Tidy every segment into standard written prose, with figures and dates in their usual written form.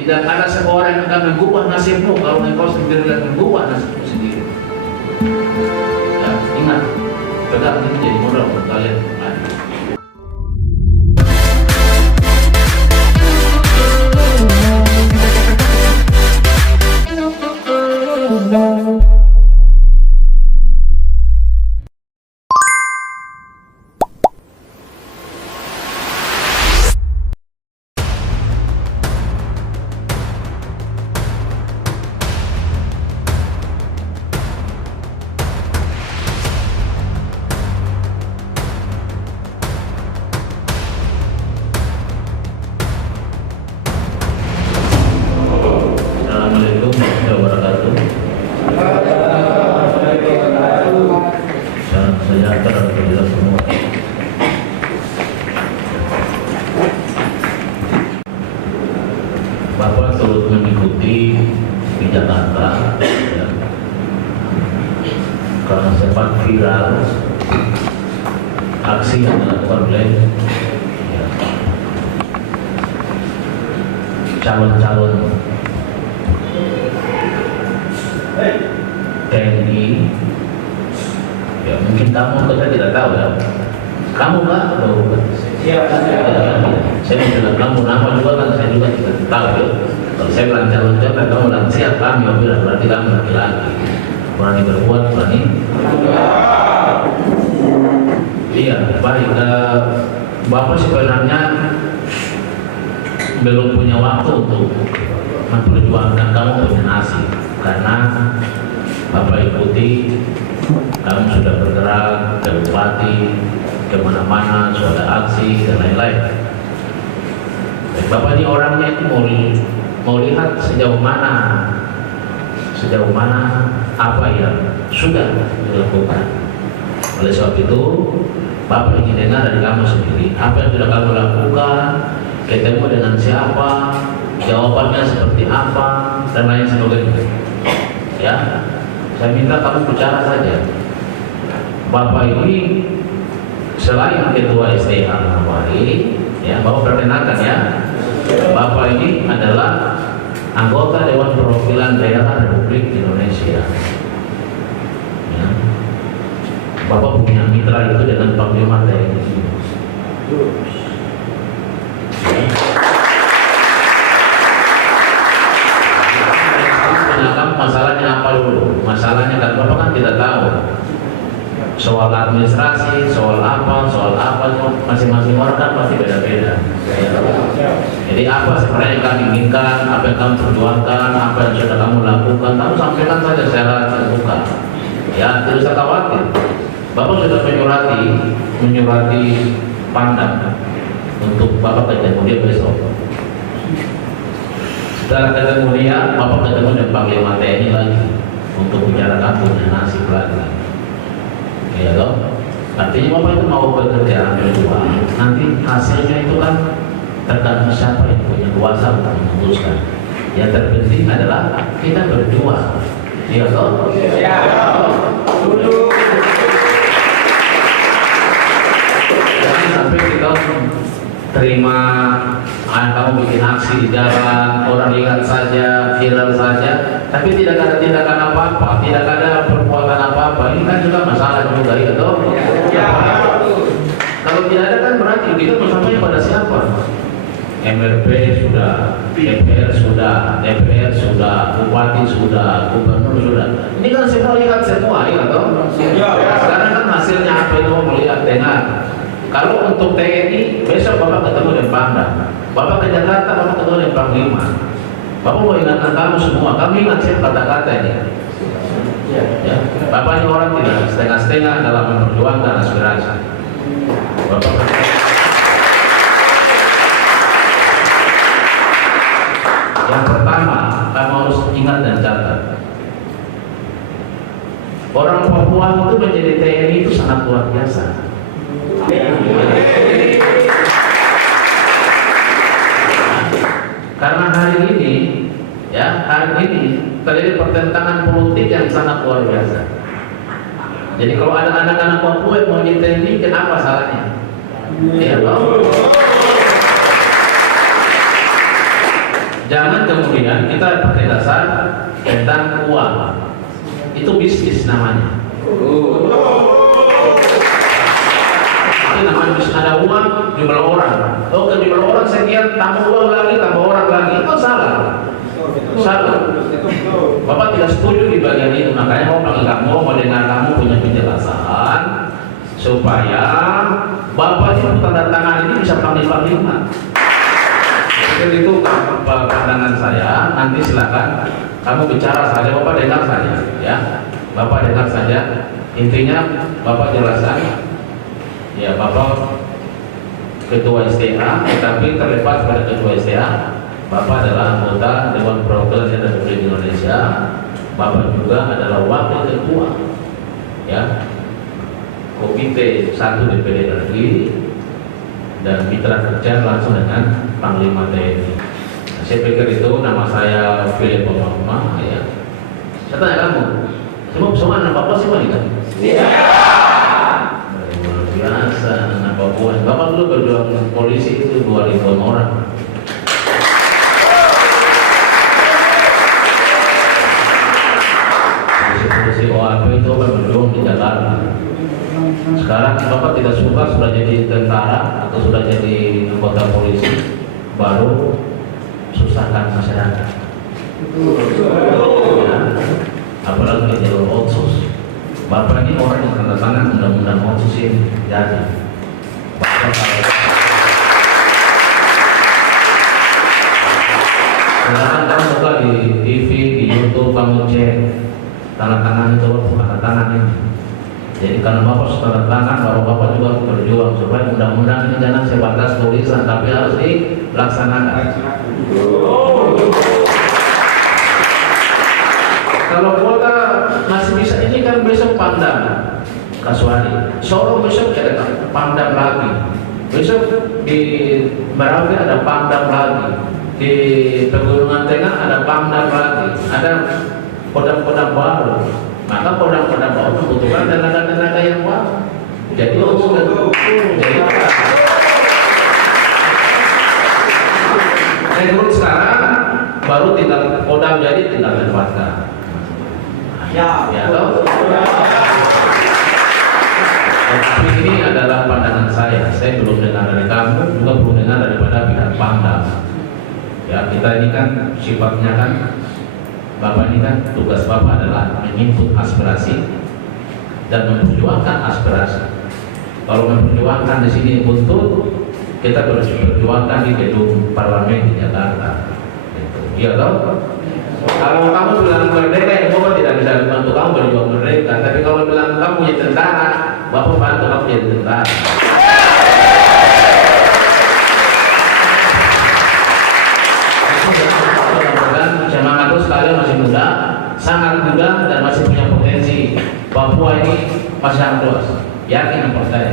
Tidak ada seorang yang akan mengubah nasibmu kalau engkau sendiri yang mengubah nasibmu sendiri. Ya, ingat, pegang ini jadi modal untuk kalian. Assalamualaikum warahmatullahi wabarakatuh. Salam sejahtera bagi kita semua. Bapak turut mengikuti di Jakarta, ya, karena sempat viral aksi yang dilakukan oleh ya, calon-calon TNI. Ya mungkin kamu kita tidak tahu ya. Kamu nggak tahu? Saya bilang kamu nama juga kan saya juga tidak tahu ya. Kalau saya bilang calon-calon kan kamu bilang siap kami bilang berarti kamu laki-laki. Berani berbuat, berani. Iya, baik. Bapak sebenarnya belum punya waktu untuk memperjuangkan kamu punya nasib, karena Bapak ikuti kamu sudah bergerak ke bupati, kemana-mana, sudah aksi dan lain-lain. Bapak ini orangnya itu mau lihat sejauh mana apa yang sudah dilakukan. Oleh sebab itu, Bapak ingin dengar dari kamu sendiri apa yang sudah kamu lakukan, ketemu dengan siapa, jawabannya seperti apa, dan lain sebagainya. Ya, saya minta kamu bicara saja. Bapak ini selain ketua SDA Manokwari, ya, Bapak perkenalkan ya. Bapak ini adalah anggota Dewan Perwakilan Daerah Republik Indonesia. Ya. Bapak punya mitra itu dengan Panglima TNI. Masalahnya apa dulu? Masalahnya kan Bapak kan tidak tahu soal administrasi, soal apa, masing-masing orang kan pasti beda-beda. Jadi apa sebenarnya yang kami inginkan, apa yang kamu perjuangkan, apa yang sudah kamu lakukan, kamu sampaikan saja secara terbuka. Ya, tidak usah khawatir. Bapak sudah menyurati Pangdam untuk Bapak ketemu dia besok. Setelah ketemu dia, Bapak ketemu dengan Panglima TNI lagi untuk bicarakan punya nasib lagi. Ya toh? Artinya Bapak itu mau bekerja berdua. Nanti hasilnya itu kan tergantung siapa yang punya kuasa untuk memutuskan. Yang terpenting adalah kita berdua. Ya toh? Ya. Jangan sampai kita terima kamu bikin aksi di jalan, orang lihat saja, viral saja, tapi tidak ada tindakan apa-apa, tidak ada perbuatan apa-apa. Ini kan juga masalah juga, ya toh? Ya. Kalau tidak ada kan berarti kita mau sampai pada siapa? MRP sudah, DPR sudah, DPR sudah, bupati sudah, gubernur sudah. Ini kan semua lihat semua, ya toh? Sekarang kan hasilnya apa itu mau melihat dengar. Kalau untuk TNI, besok Bapak ketemu dengan Pangdam. Bapak ke Jakarta, Bapak ketemu dengan Panglima. Bapak mau ingatkan kamu semua, kami ingat siapa kata-kata ini. Ya. Bapak ini orang tidak setengah-setengah dalam memperjuangkan aspirasi. Bapak yang pertama, kamu harus ingat dan catat. Orang Papua itu menjadi TNI itu sangat luar biasa. Karena hari ini terjadi pertentangan politik yang sangat luar biasa. Jadi kalau ada anak-anak Papua yang mau jadi TNI, kenapa salahnya? Iya toh? Jangan kemudian kita pakai dasar tentang uang. Itu bisnis namanya. Itu namanya bisnis, ada uang, jumlah orang. Oh, ke jumlah orang sekian, tambah uang lagi, tambah orang lagi. Itu salah. Salah. Bapak tidak setuju di bagian itu. Makanya mau panggil kamu, mau dengar kamu punya penjelasan supaya Bapak itu tanda tangan ini bisa panggil-panggilman. Jadi itu pandangan saya. Nanti silakan kamu bicara saja, Bapak dengar saja, ya. Bapak dengar saja. Intinya Bapak jelaskan. Ya, Bapak Ketua STA, tetapi terlepas pada Ketua STA, Bapak adalah anggota Dewan Perwakilan Republik Indonesia. Bapak juga adalah Wakil Ketua, ya, Komite 1 DPD RI dan mitra kerja langsung dengan Panglima TNI. Nah, saya pikir itu nama saya Philip Pemama, ya. Saya tanya kamu, semua anak Bapak semua nih kan? Iya. Luar biasa anak Papua. Bapak dulu berjuang polisi itu 2.000 orang. Polisi OAP itu berjuang di Jakarta. Sekarang Bapak tidak suka sudah jadi tentara atau sudah jadi anggota polisi, baru susahkan masyarakat. Ya, apalagi jalur otsus. Bapak ini orang yang tanda tangan undang-undang otsus ini. Jadi Bapak silakan kamu buka di TV, di YouTube, kamu cek tanda tangan itu, tanda tangan ini. Jadi karena Bapak tanda tangan, baru Bapak juga berjuang supaya undang-undang ini jangan sebatas tulisan, tapi harus dilaksanakan. Kalau kuota masih bisa, ini kan besok Pangdam Kasuari, Solo besok ada Pangdam lagi, besok di Merauke ada Pangdam lagi, di Pegunungan Tengah ada Pangdam lagi, ada kodam-kodam baru. Maka kodam-kodam baru membutuhkan tenaga-tenaga yang baru. Jadi rekrut sekarang baru tinggal kodam jadi tinggal menempatkan. Ya, toh. Tapi ini adalah pandangan saya. Saya belum dengar dari kamu, juga belum dengar daripada pihak Pangdam. Ya, kita ini kan sifatnya kan, Bapak ini kan tugas Bapak adalah menginput aspirasi dan memperjuangkan aspirasi. Kalau memperjuangkan di sini buntut, kita berjuangkan di gedung parlemen di Jakarta. Iya toh? Kalau kamu bilang merdeka, ya Bapak tidak bisa bantu kamu berjuang merdeka. Tapi kalau bilang kamu jadi tentara, Bapak bantu kamu jadi tentara. Semangat terus, kalian masih muda, sangat muda dan masih punya potensi. Papua ini masih sangat luas. Yakin dan percaya,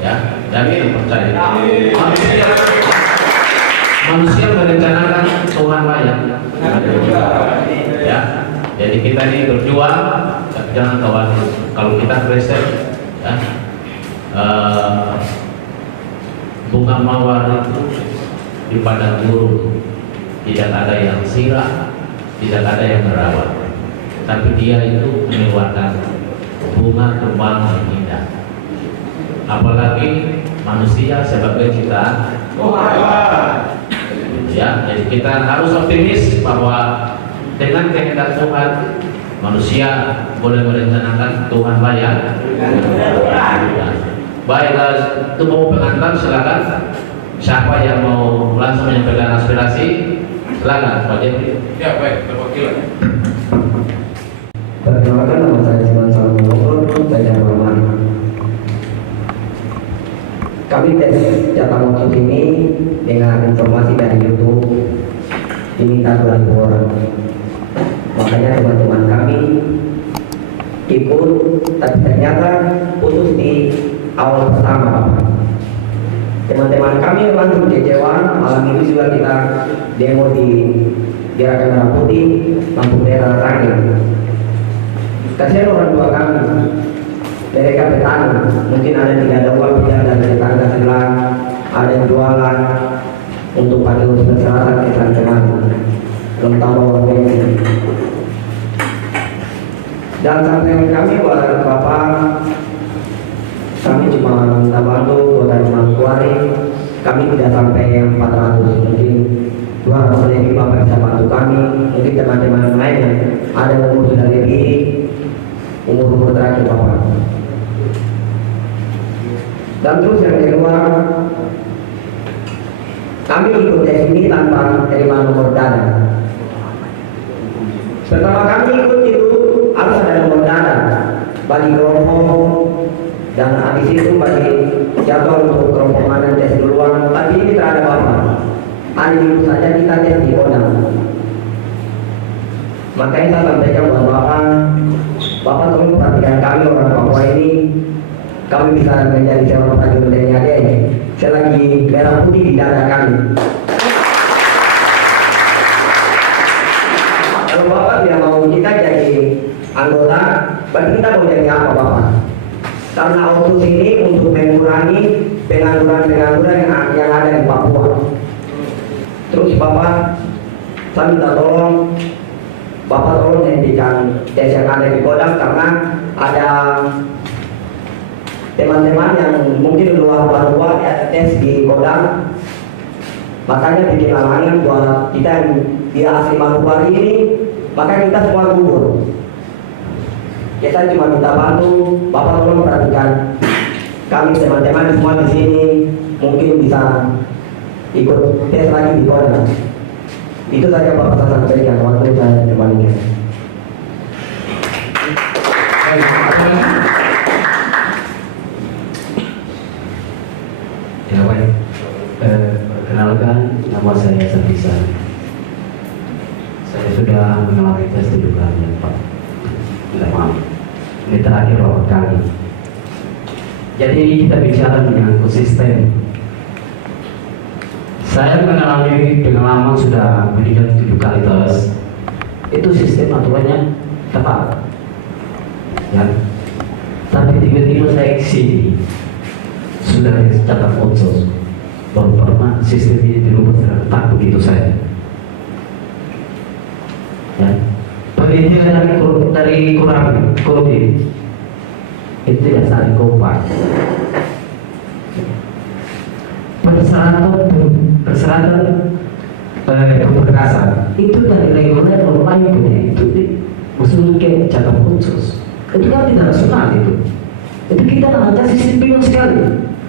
ya, yakin dan percaya. Manusia merencanakan Tuhan layak. Ya, jadi kita ini berjuang, jangan khawatir. Kalau kita Kristen, ya, bunga mawar itu di padang gurun, tidak ada yang sirah, tidak ada yang merawat, tapi dia itu mengeluarkan bunga kembang yang indah. Apalagi manusia sebagai ciptaan Tuhan. Ya, jadi kita harus optimis bahwa dengan kehendak Tuhan, manusia boleh merencanakan Tuhan layak. Baik, itu mau pengantar silakan. Siapa yang mau langsung menyampaikan aspirasi, silakan Pak Jepri. Ya, baik, perwakilan. Perkenalkan, nama saya Siman Salomon, saya Rahman. Kami tes jatah otsus ini dengan informasi dari YouTube diminta 2.000 orang. Makanya teman-teman kami ikut, tapi ternyata putus di awal pertama. Teman-teman kami langsung kecewa. Malam itu juga kita demo di Gerakan Merah Putih, lampu merah terakhir. Kasihan orang tua kami. Mereka petani, mungkin ada tidak ada uang pindah dari tetangga sebelah, ada yang jualan untuk pakai untuk persyaratan ke teman-teman. kami buat Bapak, kami cuma minta bantu buat Mangkuari. Kami tidak sampai yang 400, mungkin 200 lebih Bapak bisa bantu kami. Mungkin teman-teman lain yang ada umur sudah lebih, umur terakhir Bapak. Dan terus yang kedua, kami ikut tes ini tanpa terima nomor dana. Pertama kami ikut itu harus ada nomor dana bagi kelompok, dan habis itu bagi jadwal untuk kelompok mana tes duluan. Tapi ini tidak ada Bapak. Hari Minggu saja kita tes di Kodam. Makanya saya sampaikan buat Bapak tolong perhatikan kami orang Papua ini. Kami bisa menjadi seorang prajurit TNI AD selagi merah putih di dada kami. Kalau Bapak tidak mau kita jadi anggota, berarti kita mau jadi apa Bapak? Karena autus ini untuk mengurangi pengangguran yang ada di Papua. Terus Bapak, saya minta tolong, Bapak tolong hentikan tes yang ada di Kodam, karena ada teman-teman yang mungkin luar Papua ada tes di Kodam, makanya bikin halangan buat kita yang di asli Manokwari ini, maka kita semua gugur. Ya saya cuma minta bantu, Bapak tolong perhatikan kami teman-teman semua di sini mungkin bisa ikut tes lagi di Kodam. Itu saja Bapak saya sampaikan, waktu saya kembalikan. Ya baik, perkenalkan nama saya Sabisa. Saya sudah mengalami tes 7 kali ya Pak. Tidak maaf, ini terakhir beberapa kali. Jadi kita bicara menyangkut sistem. Saya mengalami pengalaman sudah meninggal 7 kali tes. Itu sistem aturannya tepat, ya. Tapi tiba-tiba saya kesini sudah dicatat otsus, baru pernah sistem ini dirubah secara takut itu saya. Ya, penelitian dari kurang COVID itu tidak saling kompak. Persyaratan keberkasan itu dari reguler online punya itu usul ke catat khusus. Itu kan tidak rasional itu. Itu kita nanti sistem bingung sekali.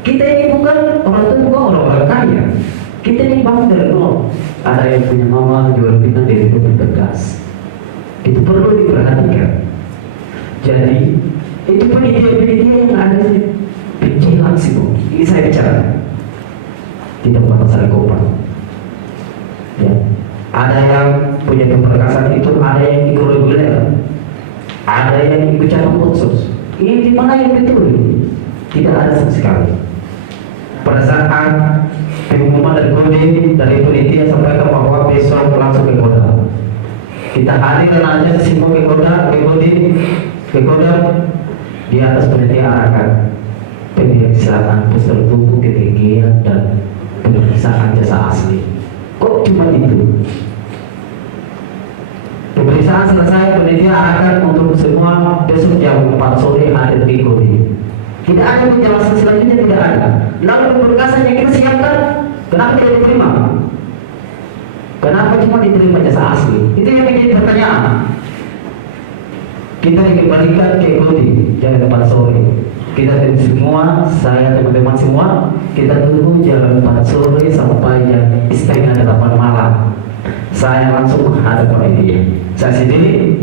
Kita ini bukan orang tua, bukan orang kaya. Kita ini bangun dari nol. Ada yang punya mama jual bintang dari bergas. Itu perlu diperhatikan. Jadi itu penelitian yang ada di penjilat sih, ini saya bicara. Tidak bakal saling kompak. Ya. Ada yang punya keberkasan itu, ada yang ikut reguler, ada yang ikut cabang khusus. Ini di mana yang betul? Tidak ada sama sekali. Pada saat pengumuman dari Kodim, dari penelitian sampaikan bahwa besok langsung ke Kodam. Kita hadir aja semua ke Kodam, ke Kodam di atas penelitian arahkan pemeriksaan postur tubuh, ketinggian dan pemeriksaan jasa asli. Kok cuma itu? Pemeriksaan selesai, penelitian arahkan untuk semua besok jam 4 sore hadir di Kodim. Tidak ada penjelasan selanjutnya, tidak ada. Lalu pemberkasan yang kita siapkan, kenapa tidak diterima? Kenapa cuma diterima jasa asli? Itu yang menjadi pertanyaan. Kita dikembalikan ke Kodim jam 4 sore. Kita tunggu semua, saya teman-teman semua, kita tunggu jam 4 sore sampai jam setengah 8 malam. Saya langsung menghadap dia. Saya sendiri,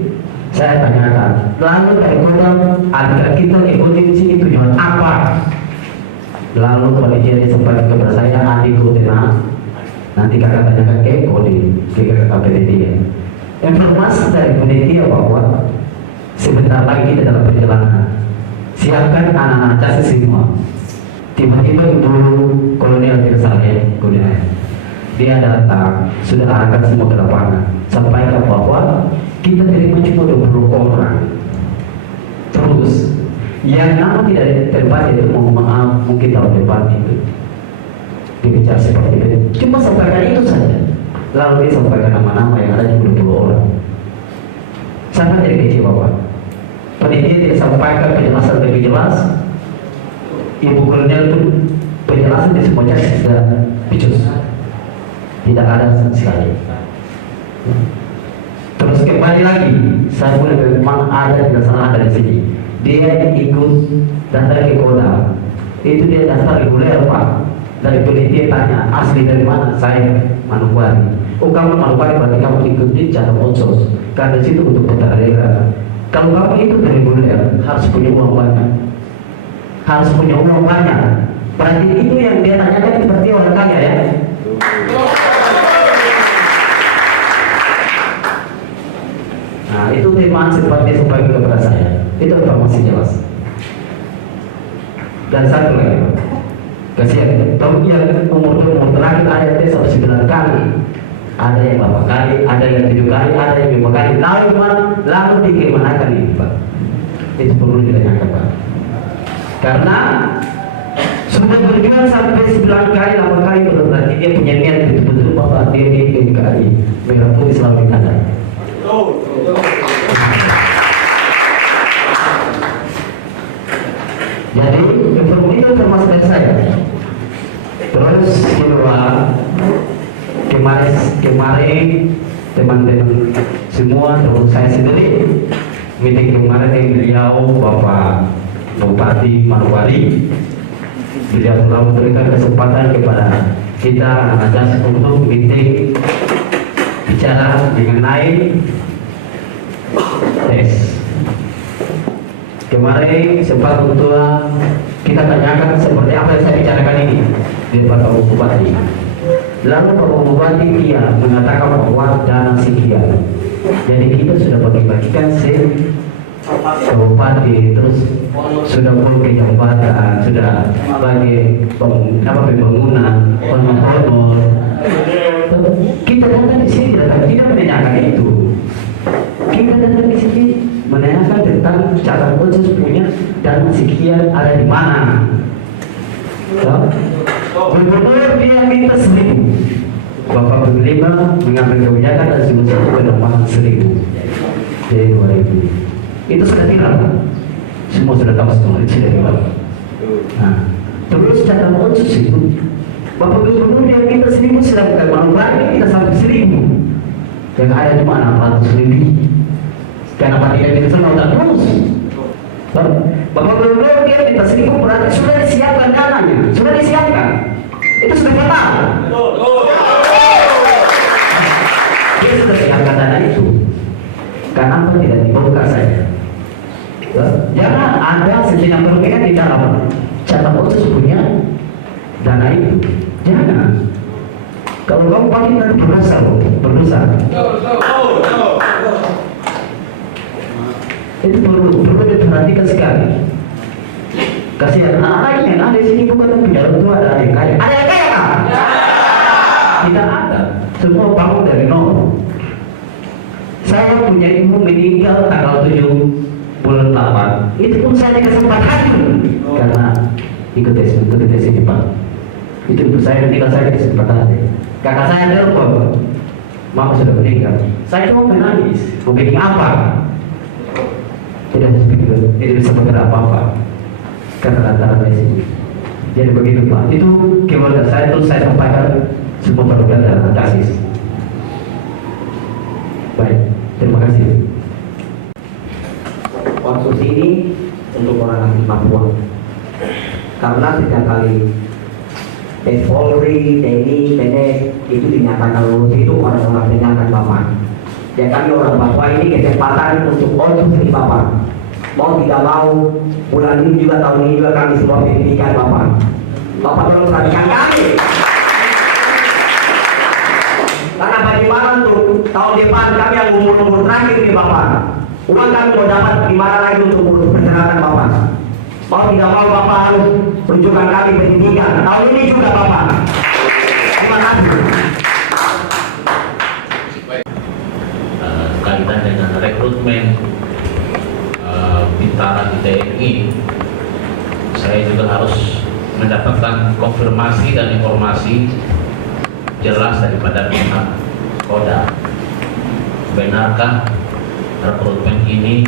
saya tanyakan, lalu dari Kodam, agar kita ikuti di sini tujuan apa? Lalu panitia disampaikan kepada saya, adikku tenang, nanti kakak tanyakan ke Kodim, ke kakak panitia. Informasi dari panitia bahwa sebentar lagi kita dalam perjalanan. Siapkan anak-anak casis semua. Tiba-tiba Ibu Kolonel Tirsaleh, dia datang, sudah arahkan semua ke lapangan, sampaikan bahwa kita terima cuma 20 orang. Terus yang nama tidak terbaca itu mohon maaf, mungkin tahun depan itu dibicara seperti itu. Cuma sampaikan itu saja. Lalu dia sampaikan nama-nama yang ada cuma 20 orang. Sangat tidak kecewa Bapak. penitia disampaikan penjelasan lebih jelas. Ibu Kolonel itu penjelasan di semua chat sudah picus, tidak ada sama sekali. Terus kembali lagi, saya boleh memang ada tidak salah ada di sini. Dia ikut daftar ke Koda, itu dia daftar reguler Pak. Dari penelitian tanya asli dari mana, saya Manokwari. Oh kamu Manokwari berarti kamu ikuti cara otsos, karena situ untuk kota daerah. Kalau kamu ikut reguler harus punya uang banyak, harus punya uang banyak. Berarti itu yang dia tanyakan seperti orang kaya ya. Nah itu teman seperti sampai kepada saya. Itu informasi jelas. Dan satu lagi, kasihan. Tahu yang umur terakhir ada tes 9 kali, ada yang 8 kali, ada yang 7 kali, ada yang 5 kali. Lalu dikemanakan itu Pak? Itu perlu ditanyakan Pak. Karena sudah berjuang sampai 9 kali, 8 kali itu berarti dia punya niat betul-betul Bapak dia NKRI Merah Putih selalu ada. Jadi informasi itu termasuk dari saya. Terus kedua, kemarin teman-teman semua terus saya sendiri meeting kemarin yang beliau Bapak Bupati Manokwari, beliau telah memberikan kesempatan kepada kita anak untuk meeting bicara mengenai tes. Kemarin sempat kebetulan kita tanyakan seperti apa yang saya bicarakan ini di Bapak Bupati. Lalu Bapak Bupati dia mengatakan bahwa dana sekian. Jadi kita sudah bagi-bagikan Bupati, terus sudah pun ke jabatan, sudah bagi pembangunan, honor. Kita datang di sini tidak menanyakan itu. Kita datang di sini menanyakan tentang cara khusus punya dan sekian ada di mana. Gubernur dia minta 1.000, Bapak Berlima mengambil kebijakan dan sungguh-sungguh penambahan 1.000 dari 2.000. Itu sudah viral, semua sudah tahu semua itu sudah viral. Nah, terus cara khusus itu Bapak Gubernur dia minta 1.000 sedangkan Manokwari kita sampai 1.000 yang ada cuma 600 lebih. Kenapa tidak bisa nonton terus? Bapak Gubernur dia minta 1.000 berarti sudah disiapkan dananya, sudah disiapkan. Itu sudah viral. Dia sudah siapkan dana itu. Kenapa tidak dibongkar saja? Jangan ada sejenak berminat di dalam catat khusus punya dana itu. Jangan. Kalau kamu pakai nanti berdosa. Itu perlu diperhatikan sekali. Kasihan anak-anak yang ada di sini bukan di dalam itu ada yang kaya. Ada yang kaya kan? Tidak ada. Semua bangun dari nol. Saya punya ibu meninggal tanggal 7 bulan 8. Itu pun saya dikasih kesempatan karena ikut tes ini Pak. Itu ibu saya meninggal saya dikasih kesempatan. Kakak saya telepon, mama sudah meninggal. Saya cuma menangis. Mau bikin apa? Tidak bisa bergerak apa-apa karena lantaran di sini. Jadi begitu Pak. Itu keluarga saya terus saya sampaikan semua program dan kasis. Baik, terima kasih. Otsus ini untuk orang asli Papua. Karena setiap kali Polri, TNI, PNS itu dinyatakan lulus itu orang-orang dinyatakan Bapak. Ya kami orang Papua ini kesempatan untuk otsus di Bapak. Mau tidak mau, bulan ini juga tahun ini juga kami semua pendidikan Bapak. Bapak tolong perhatikan kami. Karena bagaimana untuk tahun depan kami yang umur terakhir ini Bapak. Uang kami mau dapat gimana lagi untuk urus perjalanan Bapak. Mau tidak mau Bapak harus tunjukkan kami pendidikan. Tahun ini juga Bapak. Terima kasih. Kaitan dengan rekrutmen bintara di TNI, saya juga harus mendapatkan konfirmasi dan informasi jelas daripada pihak Koda. Benarkah rekrutmen ini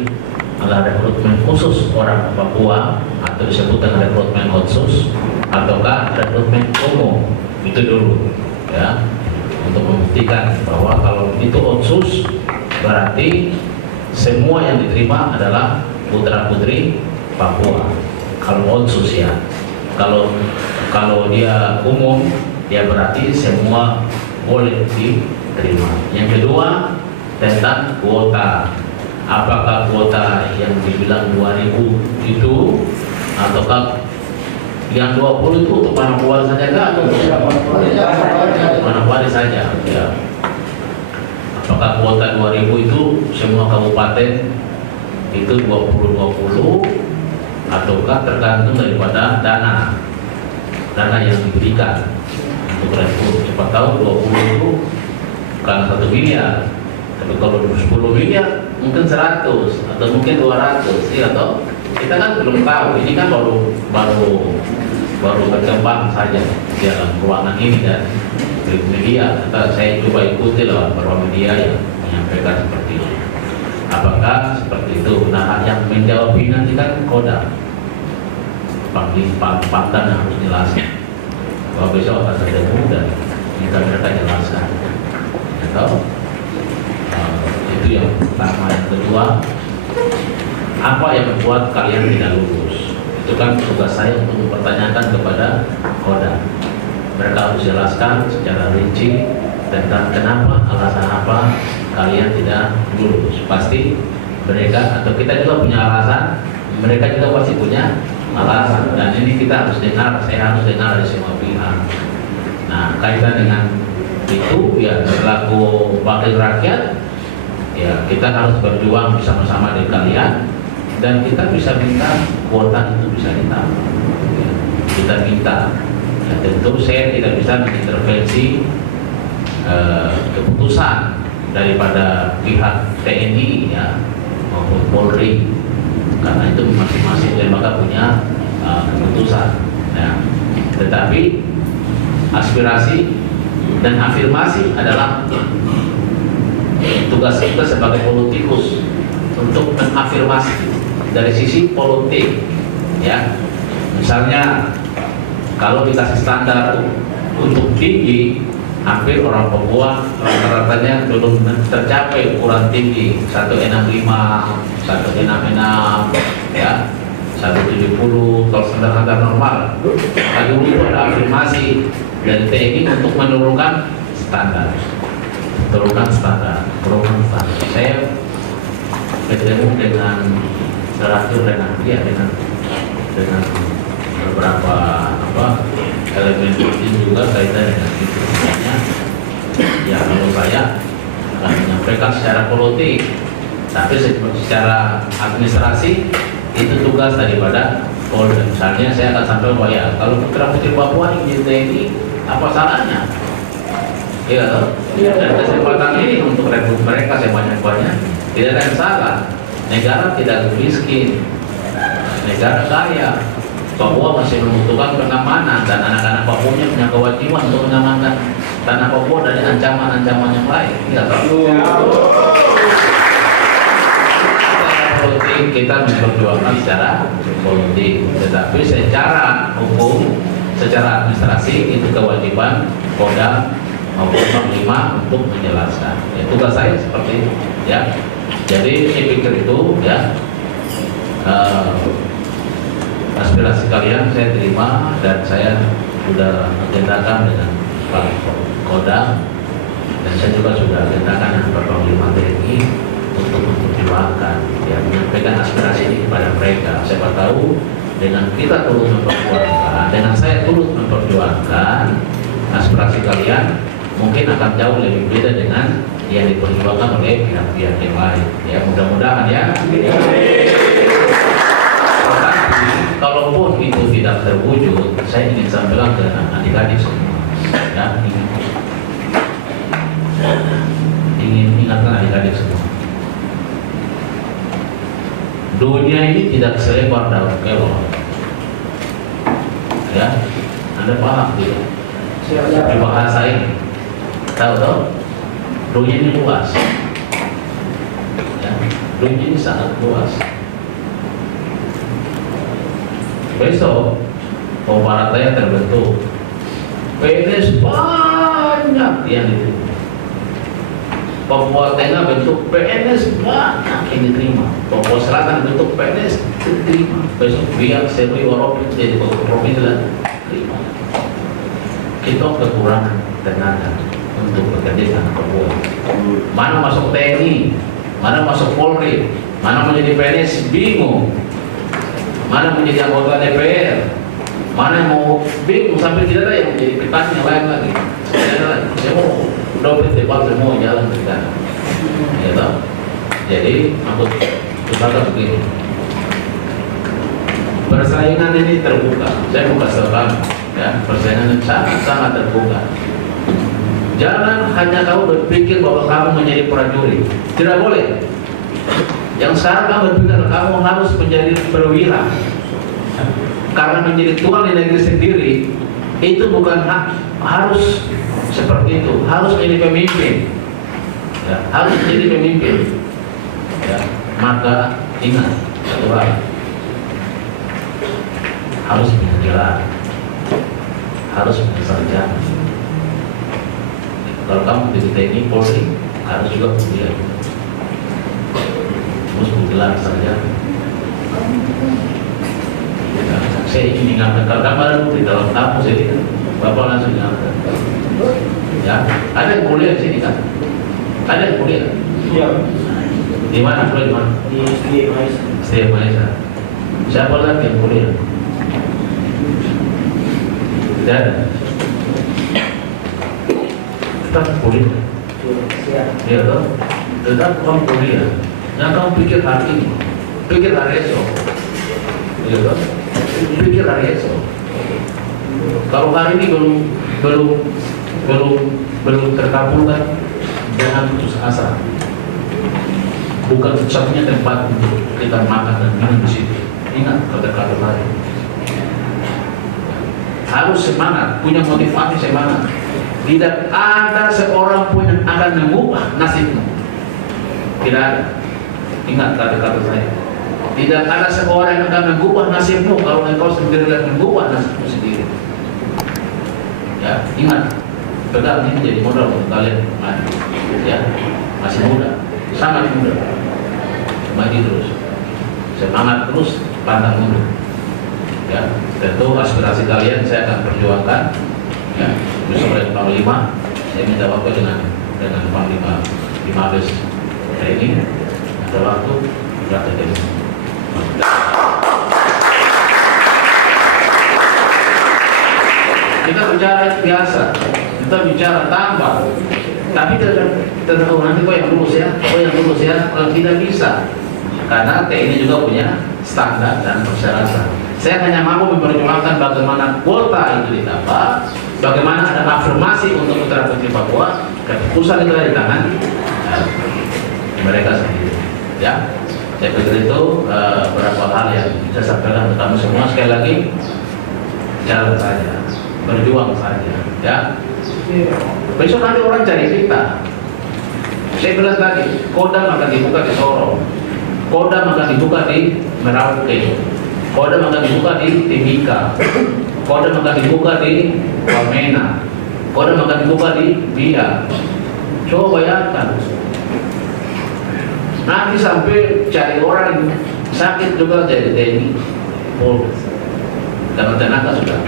adalah rekrutmen khusus orang Papua atau disebut dengan rekrutmen otsus ataukah rekrutmen umum, itu dulu ya, untuk membuktikan bahwa kalau itu otsus berarti semua yang diterima adalah putra putri Papua. Kalau otsus ya, kalau dia umum ya berarti semua boleh diterima. Yang kedua tentang kuota. Apakah kuota yang dibilang 2000 itu ataukah yang 20 itu untuk Manokwari saja atau Manokwari saja ya. Apakah kuota 2000 itu semua kabupaten itu 20 ataukah tergantung daripada dana yang diberikan untuk rekrut. Cepat tahu 20 itu bukan 1 miliar, tapi kalau 10 miliar mungkin 100 atau mungkin 200 ya, atau kita kan belum tahu. Ini kan baru berkembang saja di dalam ruangan ini dan media. Saya coba ikuti lewat beberapa media yang menyampaikan seperti itu. Apakah seperti itu? Nah, yang menjawab ini nanti kan Kodam, Pangdam yang harus jelaskan. Kalau besok akan ada dan minta mereka jelaskan. Atau itu yang pertama. Yang kedua, apa yang membuat kalian tidak lulus? Itu kan tugas saya untuk mempertanyakan kepada Kodam. Mereka harus jelaskan secara rinci tentang kenapa, alasan apa kalian tidak lulus. Pasti mereka atau kita juga punya alasan, mereka juga pasti punya alasan. Dan ini kita harus dengar, saya harus dengar dari semua pihak. Nah, kaitan dengan itu ya, selaku wakil rakyat ya, kita harus berjuang bersama-sama dengan kalian dan kita bisa minta kuota itu bisa ditambah ya, kita minta ya, tentu saya tidak bisa mengintervensi keputusan daripada pihak TNI ya maupun Polri, karena itu masing-masing lembaga punya keputusan ya. Tetapi aspirasi dan afirmasi adalah tugas kita sebagai politikus untuk mengafirmasi dari sisi politik ya. Misalnya kalau dikasih standar untuk tinggi, hampir orang Papua rata-ratanya belum tercapai ukuran tinggi 165, 166 ya, 170 kalau standar normal. Dulu itu ada afirmasi dari TNI untuk menurunkan standar. Saya ketemu dengan terakhir dengan beberapa elemen penting juga kaitan dengan itu. Ya kalau saya akan menyampaikan secara politik, tapi secara administrasi itu tugas daripada Polri. Misalnya saya akan sampaikan bahwa ya kalau putra putri Papua ingin TNI, apa salahnya? Iya toh? Dan kesempatan ini untuk rekrut mereka sebanyak-banyak tidak ada yang salah. Negara tidak miskin, negara kaya. Papua masih membutuhkan pengamanan dan anak-anak Papua punya kewajiban untuk mengamankan tanah Papua dari ancaman-ancaman yang lain. Iya toh? Politik kita memperjuangkan secara politik, tetapi secara hukum, secara administrasi itu kewajiban Kodam maupun Panglima untuk menjelaskan. Ya, tugas saya seperti itu ya. Jadi saya pikir itu ya, aspirasi kalian saya terima dan saya sudah agendakan dengan Pak Kodam dan saya juga sudah agendakan dengan Pak Panglima TNI untuk memperjuangkan ya, menyampaikan aspirasi ini kepada mereka. Siapa tahu dengan kita turut memperjuangkan, dengan saya turut memperjuangkan aspirasi kalian mungkin akan jauh lebih beda dengan yang diperjuangkan oleh pihak-pihak yang lain. Ya mudah-mudahan ya. Tetapi kalaupun itu tidak terwujud, saya ingin sampaikan ke adik-adik semua. Ya, ingin ingatkan adik-adik semua. Dunia ini tidak selebar daun kelor. Ya, Anda paham tidak? Di bahasa ini, tahu? Dunia ini luas. Ya, dunia ini sangat luas. Besok Barat Daya terbentuk, PNS banyak yang diterima. Papua Tengah bentuk PNS banyak yang diterima. Papua Selatan bentuk PNS diterima. Besok Biak, Serui, Waropi jadi provinsi dan terima. Kita kekurangan tenaga untuk bekerja di tanah Papua. Mana masuk TNI, mana masuk Polri, mana menjadi PNS bingung, mana menjadi anggota DPR, mana yang mau bingung sampai tidak ada yang menjadi petani yang lain lagi. Saya mau dompet tebal semua jalan ke sana. Ya tahu. Jadi aku katakan begini. Persaingan ini terbuka. Saya buka sekarang, ya persaingan ini sangat terbuka. Jangan hanya kamu berpikir bahwa kamu menjadi prajurit. Tidak boleh. Yang sekarang kamu berpikir kamu harus menjadi perwira. Karena menjadi tuan di negeri sendiri itu bukan harus seperti itu. Harus menjadi pemimpin. Ya, harus menjadi pemimpin. Ya, maka ingat satu hal. Harus punya gelar, harus punya sarjana. Kalau kamu di TNI, Polri, harus juga punya gelar sarjana. Ya, saya ingin ingatkan kalau kamu ada di dalam kampus ini, Bapak langsung ingatkan. Ya, ada yang kuliah di sini kan? Ada yang kuliah? Iya. Di mana? Kuliah di mana? Di SDM Malaysia. SDM Malaysia. Siapa lagi yang kuliah? Dan tetap kuliah. Ya toh, tetap kamu kuliah. Jangan kamu pikir hari ini, pikir hari esok. Ya toh, pikir hari esok. Kalau hari ini belum terkabulkan, jangan putus asa. Bukan satu-satunya tempat untuk kita makan dan minum di situ. Ingat kata-kata tadi. Harus semangat, punya motivasi semangat. Tidak ada seorang pun yang akan mengubah nasibmu. Tidak ada. Ingat kata-kata saya. Tidak ada seorang yang akan mengubah nasibmu kalau engkau sendiri yang mengubah nasibmu sendiri. Ya, ingat. Pegang ini jadi modal untuk kalian. Ya, masih muda, sangat muda. Maju terus, semangat terus, pantang mundur. Ya, tentu aspirasi kalian saya akan perjuangkan. Ya, bersama dengan Panglima, saya minta waktu dengan Panglima di Mabes TNI. Ada waktu berarti jadi. Kita bicara biasa, kita bicara tambah. Tapi kita tahu nanti kok yang lulus ya, kalau tidak bisa. Karena TNI juga punya standar dan persyaratan. Saya hanya mampu memperjuangkan bagaimana kuota itu ditambah, bagaimana ada afirmasi untuk putra putri Papua, keputusan itu ada di tangan mereka sendiri. Ya, saya pikir itu beberapa hal yang saya sampaikan ke kamu semua. Sekali lagi, jalan saja, berjuang saja. Ya, besok nanti orang cari kita. Saya bilang tadi, Kodam akan dibuka di Sorong, Kodam akan dibuka di Merauke, Kodam akan dibuka di Timika, Kodam akan dibuka di Wamena, Kodam akan dibuka di Biak. Coba bayangkan, nanti sampai cari orang yang sakit juga jadi TNI, Polri, karena tenaga sudah.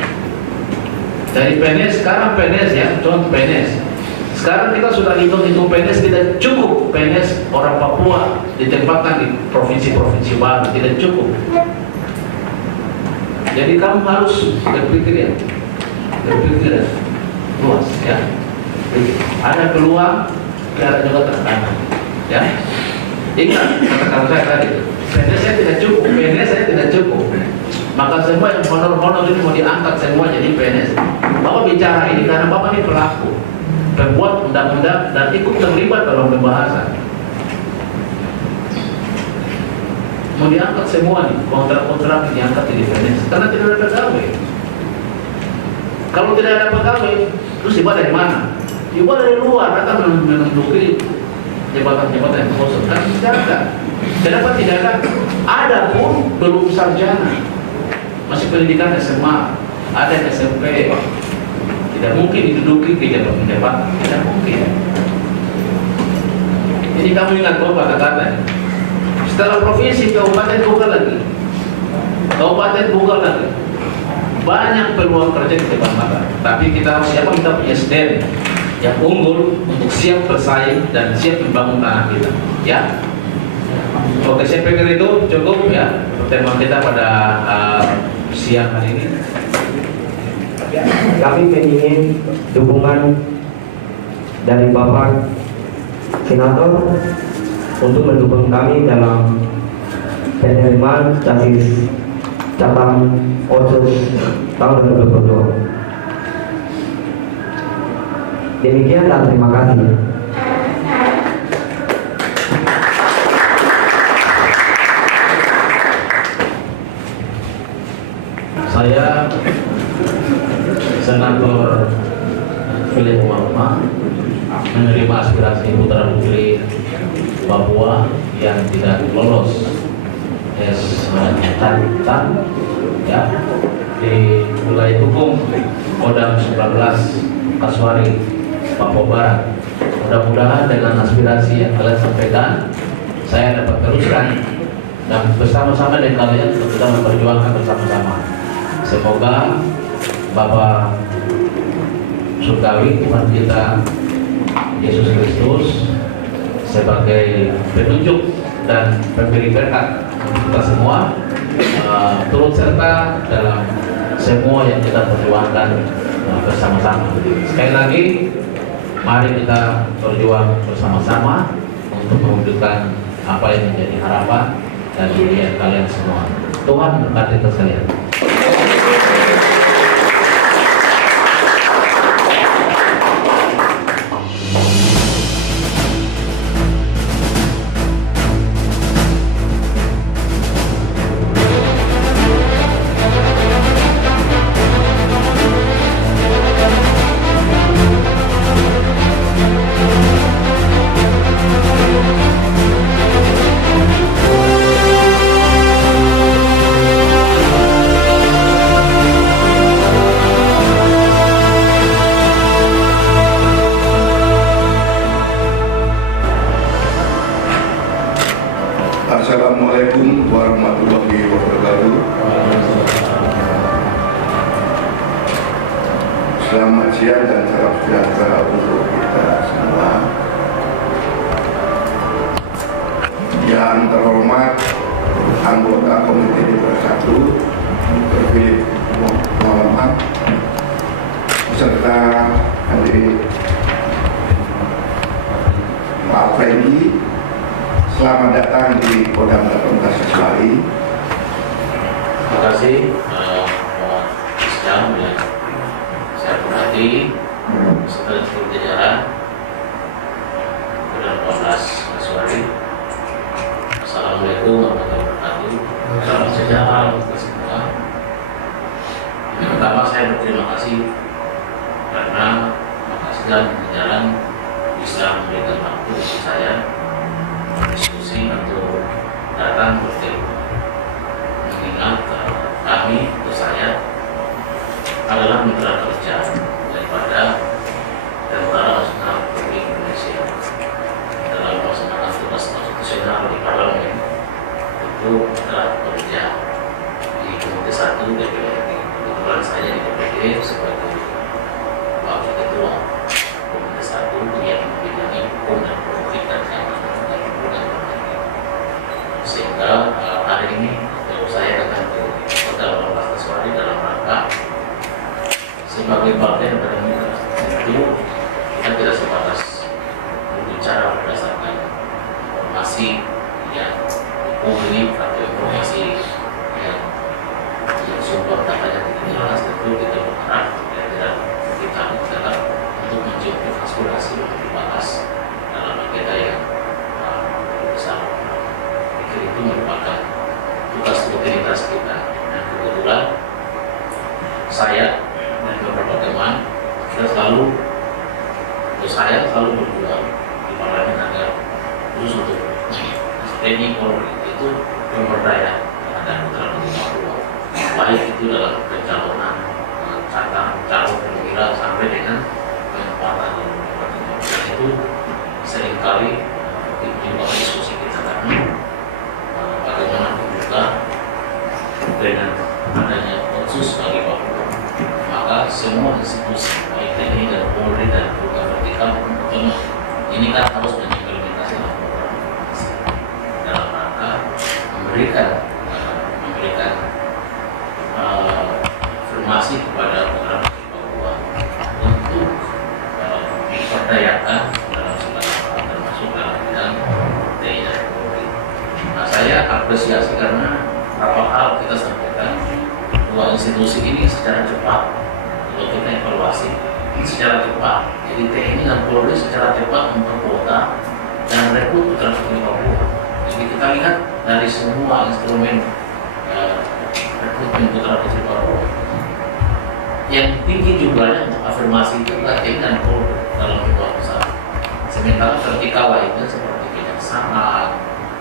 Dari PNS, sekarang PNS ya, contoh PNS. Sekarang kita sudah hitung PNS, tidak cukup PNS orang Papua ditempatkan di provinsi-provinsi baru, tidak cukup. Jadi kamu harus berpikir luas ya. Ada peluang, ada juga tantangan. Ya, ingat kata-kata saya tadi, PNS saya tidak cukup, PNS saya tidak cukup. Maka semua yang honor-honor ini mau diangkat semua jadi PNS. Bapak bicara ini karena Bapak ini pelaku, pembuat undang-undang dan ikut terlibat dalam pembahasan. Mau diangkat semua nih, kontrak-kontrak diangkat jadi PNS karena tidak ada pegawai. Kalau tidak ada pegawai, terus dibuat dari mana? Dibuat dari luar, datang menduduki jabatan-jabatan yang kosong. Kan tidak ada. Kenapa tidak ada? Ada pun belum sarjana. masih pendidikan SMA, ada yang SMP, tidak mungkin diduduki pejabat, tidak mungkin. Jadi kamu ingat bahwa kata-kata setelah provinsi, kabupaten buka lagi, kabupaten buka lagi, banyak peluang kerja di depan mata. Tapi kita harus siapa? Kita punya SDM yang unggul untuk siap bersaing dan siap membangun tanah kita. Ya, oke, saya pikir itu cukup ya pertemuan kita pada siang hari ini. Kami ingin dukungan dari Bapak Senator untuk mendukung kami dalam penerimaan chassis cabang Otsus tahun 2022. Demikian dan terima kasih. Saya Senator Philip Mama menerima aspirasi putra putri Papua yang tidak lolos tan ya di wilayah hukum Kodam 19 Kasuari, Papua Barat. Mudah-mudahan dengan aspirasi yang kalian sampaikan, saya dapat teruskan dan bersama-sama dengan kalian kita memperjuangkan bersama-sama. Semoga Bapak Surgawi, Tuhan kita Yesus Kristus sebagai petunjuk dan pemberi berkat kita semua turut serta dalam semua yang kita perjuangkan bersama-sama. Sekali lagi, mari kita berjuang bersama-sama untuk mewujudkan apa yang menjadi harapan dan impian kalian semua. Tuhan berkati kita sekalian. Assalamualaikum warahmatullahi wabarakatuh. Selamat siang dan salam sejahtera untuk kita semua. Yang terhormat anggota Komite Liga 1 terpilih Muhammad beserta hadirin Pak Fendi. Selamat datang di Kodam 18 Kasuari. Terima kasih Pak Islam yang saya hormati setelah seluruh jajaran Kodam 18 Kasuari. Assalamualaikum warahmatullahi wabarakatuh. Salam sejahtera untuk semua. Yang pertama saya berterima kasih karena Pak Islam jajaran bisa memberikan waktu untuk saya diskusi untuk datang bertemu, mengingat kami atau saya adalah mitra kerja daripada Tentara Nasional Republik Indonesia dalam melaksanakan tugas konstitusional di parlemen. Itu mitra kerja di Komite 1 DPRD. Kebetulan saya di DPRD sebagai wakil ketua Komite 1 yang membidangi hukum dan politik dan keamanan. Sehingga hari ini saya datang ke Kota 18 Kasuari dalam rangka sebagai partai yang berada itu kita tidak sebatas berbicara berdasarkan informasi yang publik atau informasi yang sumber datanya tidak jelas. Tentu kita berharap kita adalah untuk menjawab aspirasi yang dibahas dalam agenda yang besar. Itu merupakan tugas rutinitas kita, dan kebetulan saya dan beberapa teman kita selalu berjuang di parlemen agar khusus untuk TNI Polri itu pemberdayaan dan putra putri Papua baik itu dalam pencalonan calon perwira sampai dengan penempatan dan itu seringkali juga diskusi kita karena bagaimana juga dengan adanya otsus bagi Papua, maka semua institusi baik TNI dan Polri dan juga vertikal ini kan harus mengimplementasi laporan dalam rangka memberikan informasi kepada putra Papua untuk diperdayakan dalam segala hal termasuk dalam bidang TNI dan Polri. Nah, saya apresiasi karena beberapa hal kita sampaikan dua institusi ini secara cepat kalau kita evaluasi secara cepat. Jadi TNI dan Polri secara cepat memperkuat dan rekrut putra putri Papua. Jadi kita lihat dari semua instrumen rekrutmen putra putri Papua yang tinggi jumlahnya untuk afirmasi itu TNI dan Polri dalam jumlah besar. Sementara vertikal lainnya seperti kejaksaan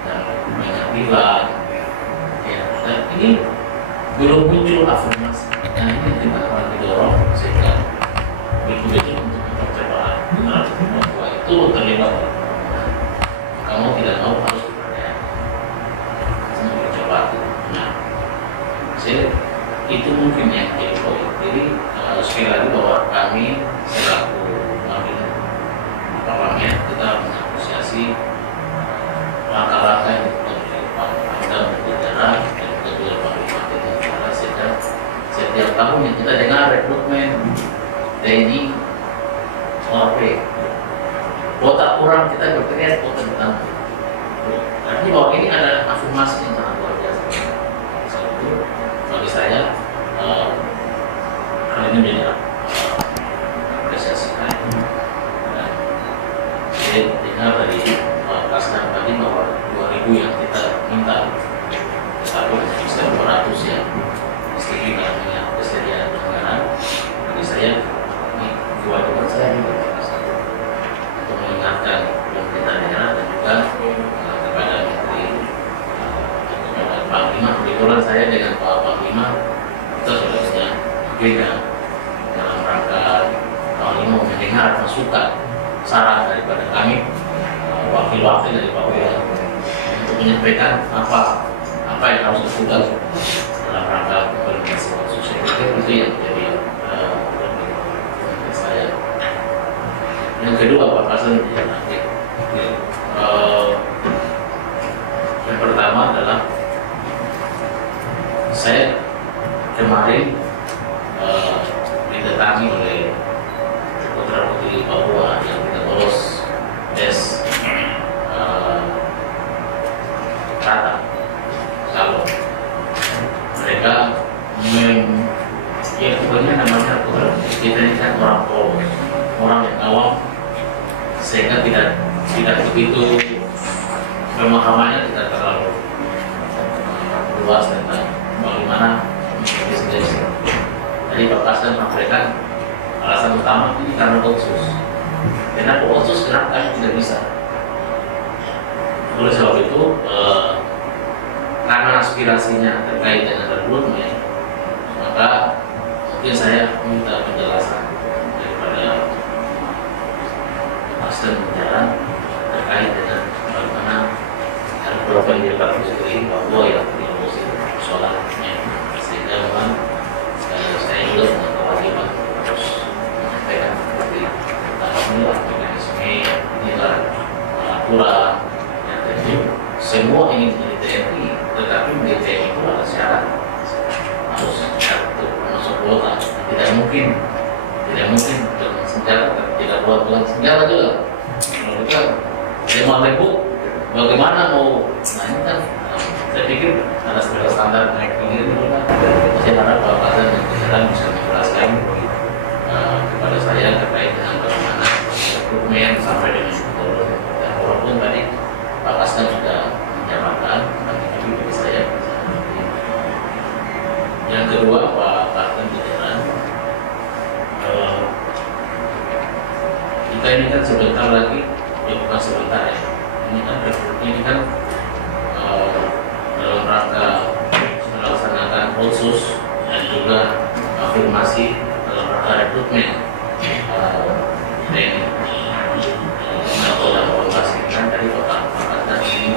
dan pengadilan, ya, dan ini belum muncul afirmasi. Dan ini kita akan didorong sehingga betul-betul untuk mempercepat putra putri Papua itu terlibat. Kamu tidak mau harus diperdayakan, mempercepat. Nah, itu mungkin yang jadi poin. Jadi sekali lagi bahwa kami selaku wakil parlemen kita mengapresiasi langkah-langkah yang dilakukan oleh Pak Pangdam Jajaran dan juga Panglima TNI sehingga setiap tahun yang kita dengar rekrutmen TNI Polri kota kurang kita berteriak kota bertambah. Artinya bahwa ini ada afirmasi yang sangat luar biasa. Bagi saya hal ini menjadi apresiasi saya. Dan saya dengar dari Pak Kasdan tadi bahwa 2000 yang kita minta tapi bisa 200 yang istri dalamnya kesediaan anggaran. Bagi saya ini kewajiban saya juga untuk mengingatkan pemerintah daerah dan juga kepada Menteri kepada Panglima. Kebetulan saya dengan Pak Panglima kita sudah punya agenda dalam rangka Panglima mendengar masukan saran daripada kami wakil-wakil dari Papua untuk menyampaikan apa yang harus dilakukan dalam rangka implementasi konstitusi itu yang jadi saya. Yang kedua Pak Kasdan yang pertama adalah saya kemarin didatangi oleh putra putri Papua yang kita lolos tes kata kalau mereka ya pokoknya namanya kita ini kan orang polos, orang yang awam sehingga tidak begitu pemahamannya tidak terlalu luas tentang bagaimana menjadi sendiri. Jadi Pak Kasdan menyampaikan alasan utama ini karena otsus. Kenapa otsus? Kenapa kami tidak bisa? Oleh sebab itu, karena aspirasinya terkait dengan rekrutmen, maka mungkin saya minta penjelasan daripada Kasdan Jajaran terkait dengan bagaimana rekrutmen di Papua Papua yang diurus persoalannya, sehingga memang saya juga dengan kewajiban harus menyampaikan seperti alhamdulillah mekanisme inilah aturan yang tentu semua ingin menjadi TNI, tetapi menjadi TNI itu ada syarat harus untuk masuk kuota. Tidak mungkin dengan senjata, tidak buat senjata juga. Kalau kita memang rekrut, bagaimana mau? Nah ini kan saya pikir ada standar naik tinggi itu kan. Saya harap Pak Kasdan dan Jajaran bisa menjelaskan kepada saya terkait dengan bagaimana rekrutmen sampai dengan turun. Dan walaupun tadi Pak Kasdan sudah menyampaikan, tapi bagi saya. Yang kedua Pak Kasdan Jajaran, kita ini kan sebentar lagi, ya bukan sebentar ya. Ini kan dalam rangka melaksanakan otsus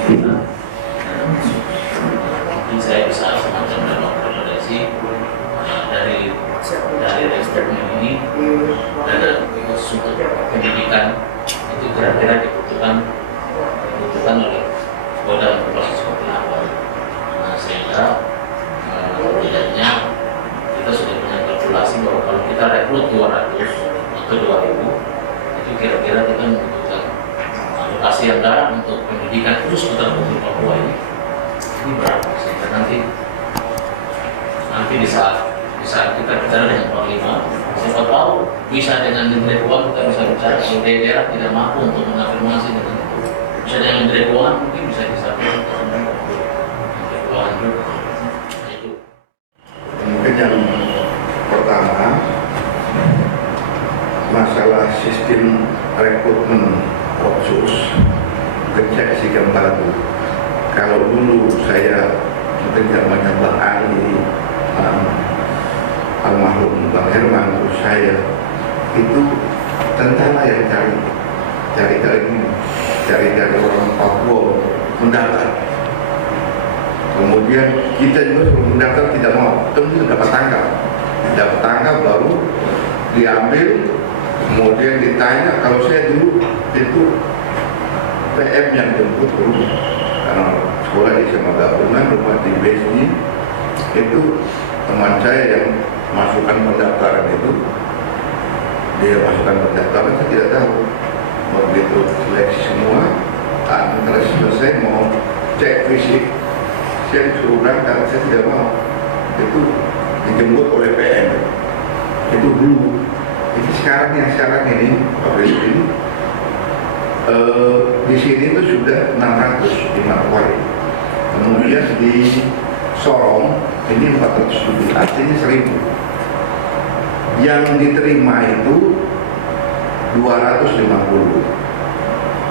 Mungkin saya bisa semacam rekomendasi dari statement ini dan sumber pendidikan itu kira-kira dibutuhkan oleh Polda untuk proses seperti apa. Nah, sehingga setidaknya kita sudah punya kalkulasi bahwa kalau kita rekrut 200 atau 2000 itu kira-kira kita membutuhkan alokasi anggaran untuk pendidikan khusus putra putri Papua ini berapa, sehingga nanti di saat kita bicara dengan Panglima, siapa tahu bisa dengan Menteri Keuangan kita bisa bicara kalau daerah tidak mampu untuk mengafirmasi dengan itu, bisa dengan Menteri Keuangan mungkin bisa disampaikan ke Menteri Keuangan juga. Itu Mungkin yang pertama, masalah sistem rekrutmen otsus kecek si Gembatu. Kalau dulu saya mungkin zamannya Bang Ali, almarhum Bang Herman, terus saya itu tentara yang cari orang Papua mendaftar. Kemudian kita juga suruh mendaftar tidak mau, tentu dapat tanggal baru diambil, kemudian ditanya. Kalau saya dulu itu PM yang jemput dulu karena sekolah di SMA Gabungan, rumah di BSD, itu teman saya yang masukkan pendaftaran itu, dia masukkan pendaftaran, saya tidak tahu. Begitu seleksi semua, antara selesai mau cek fisik, saya disuruh berangkat, saya tidak mau. Itu dijemput oleh PM. Itu dulu. Jadi sekarang ini, Pak Presiden, di sini itu sudah 605 poin. Kemudian di Sorong ini 407, artinya 1000. Yang diterima itu 250.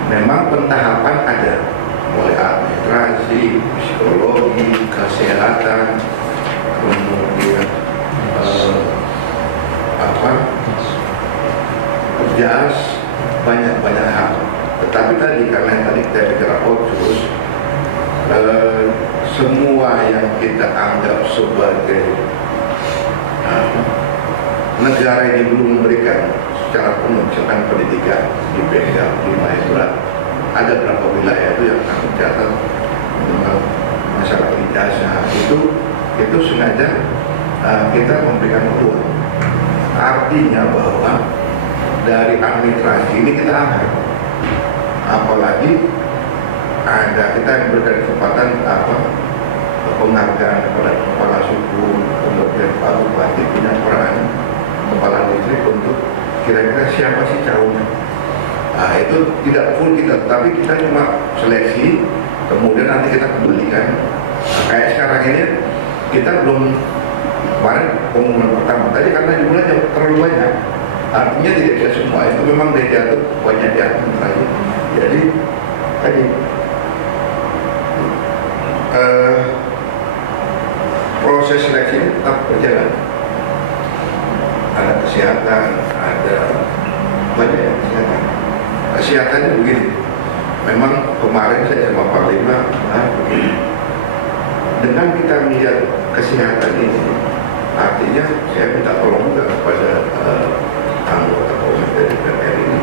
Memang pentahapan ada, mulai administrasi, psikologi, kesehatan, kemudian jas, banyak hal. Tetapi tadi karena tadi kita bicara otsus, semua yang kita anggap sebagai negara ini belum memberikan secara penuh misalkan pendidikan di bidang di Malaysia, ada beberapa wilayah itu yang kami catat masalah ijazah itu sengaja kita memberikan ruang. Artinya bahwa dari administrasi ini kita angkat, apalagi ada kita memberikan kesempatan penghargaan kepada kepala suku, kemudian Pak Bupati punya peran, kepala distrik untuk kira-kira siapa sih calonnya. Nah itu tidak full kita, tapi kita cuma seleksi, kemudian nanti kita kembalikan. Nah, kayak sekarang ini kita belum, kemarin pengumuman pertama tadi karena jumlahnya terlalu banyak, artinya tidak bisa semua, itu memang dia jatuh banyak di administrasi. Jadi tadi proses seleksi tetap berjalan. Ada kesehatan, ada banyak yang kesehatan. Kesehatannya begini, memang kemarin saya sama Pak Lima begini. Dengan kita melihat kesehatan ini, artinya saya minta tolong juga kepada anggota komite DPR ini,